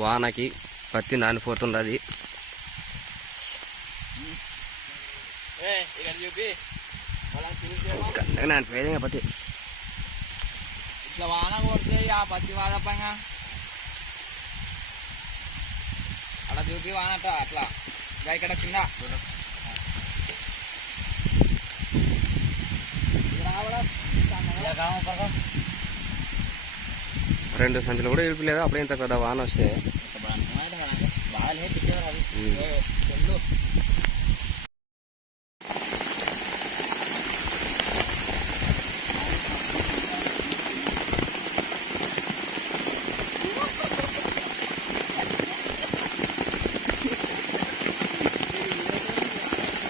వానకి పత్తి నానిపోతున్నది. నానిపోయేది పత్తి. ఇట్లా వాన కొడితే ఆ పత్తి వాదపంగా అలా చూపి వానట అట్లా ఇక్కడ కింద 2 సంచులు కూడా ఇడిపలేదు. అప్పుడు ఇంత పెద్ద వాన వస్తే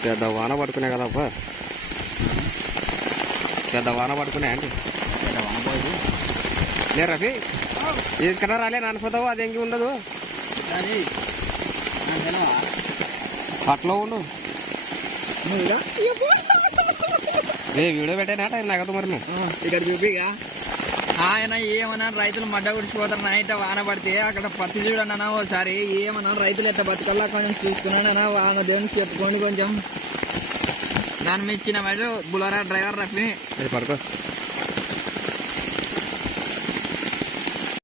పెద్ద వాన పడుకునే కదప్పా, పెద్ద వాన పడుకునే అంటే లే రఫీ, ఇక్కడ రాలే నానిపోతావు. అది ఎంగి ఉండదు, అట్లా ఉండు. వీడియో పెట్టానట నగదు మరి నువ్వు ఇక్కడ చూపిగా. ఆయన ఏమన్నా రైతులు మడ్డ గుడిచిపోతారు నైట్ వాన పడితే. అక్కడ పత్తి చూడండి అన్న ఓసారి. ఏమన్నా రైతులు ఎట్లా బతకల్లా కొంచెం చూసుకున్నాడు అన్న. వాన దేవునికి చెప్పుకోండి కొంచెం. దాని మీద ఇచ్చిన బులోరా డ్రైవర్ రఫీ పడుకో.